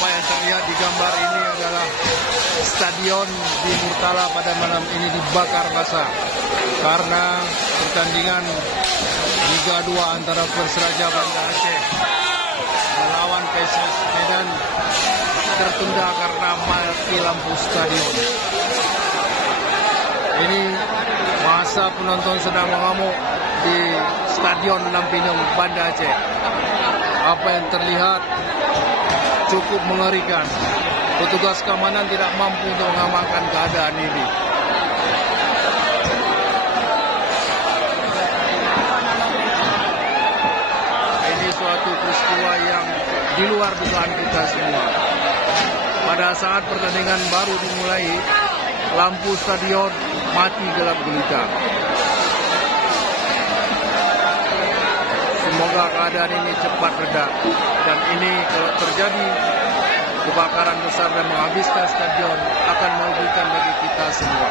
Apa yang terlihat di gambar ini adalah stadion di Murtala pada malam ini dibakar massa karena pertandingan Liga 2 antara Persiraja Banda Aceh melawan PSS Medan tertunda karena mati lampu stadion. Ini masa penonton sedang mengamuk di Stadion Lampinang Banda Aceh. Apa yang terlihat cukup mengerikan. Petugas keamanan tidak mampu untuk mengamankan keadaan ini. Ini suatu peristiwa yang di luar dugaan kita semua. Pada saat pertandingan baru dimulai, lampu stadion mati gelap gulita. Semoga keadaan ini cepat reda. Dan ini kalau terjadi kebakaran besar dan menghabiskan stadion akan merugikan bagi kita semua.